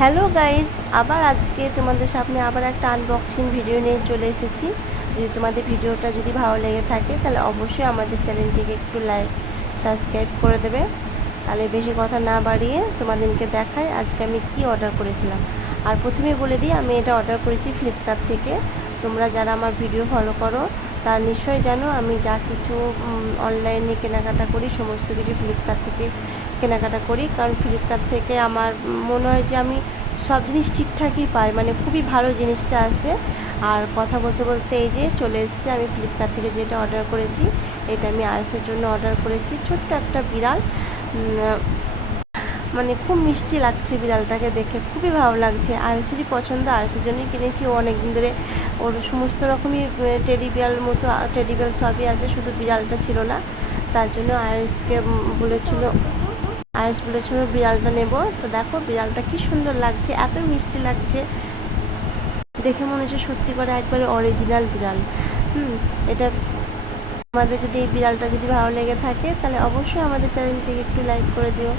Hello guys, আবার আজকে তোমাদের সামনে আবার একটা আনবক্সিং ভিডিও নিয়ে চলে এসেছি। যদি তোমাদের ভিডিওটা যদি ভালো লেগে থাকে তাহলে অবশ্যই আমাদের চ্যানেলটিকে একটু লাইক সাবস্ক্রাইব করে দেবে। তাহলে বেশি কথা না বাড়িয়ে তোমাদেরকে দেখাই আজকে আমি কি অর্ডার করেছিলাম। আর প্রথমে বলে দিই, আমি এটা অর্ডার করেছি ফ্লিপকার্ট থেকে। তোমরা যারা আমার ভিডিও ফলো করো তারা নিশ্চয়ই জানো আমি যা কিছু অনলাইনে কেনাকাটা করি সমস্ত কিছু ফ্লিপকার্ট থেকে কেনাকাটা করি। কারণ ফ্লিপকার্ট থেকে আমার মনে হয় যে আমি সব জিনিস ঠিকঠাকই পাই, মানে খুবই ভালো জিনিসটা আসে। আর কথা বলতে বলতে এই যে চলে এসেছে আমি ফ্লিপকার্ট থেকে যেটা অর্ডার করেছি। এটা আমি আয়েসের জন্য অর্ডার করেছি, ছোট্ট একটা বিড়াল। মানে খুব মিষ্টি লাগছে বিড়ালটাকে দেখে, খুবই ভালো লাগছে। আয়েসেরই পছন্দ, আয়েসের জন্যই কিনেছি। ও অনেক দিন ধরে ওর সমস্ত রকমই টেডি বিড়াল মতো টেডি বিড়াল সবই আছে, শুধু বিড়ালটা ছিল না। তার জন্য আয়েস বলেছিল বিড়ালটা নেব। তো দেখো বিড়ালটা কি সুন্দর লাগছে, এত মিষ্টি লাগছে দেখে, মনে হচ্ছে সত্যি করে একবারে অরিজিনাল বিড়াল। এটা আমাদের যদি এই বিড়ালটা যদি ভালো লেগে থাকে তাহলে অবশ্যই আমাদের চ্যানেলটিকে একটু লাইক করে দিও।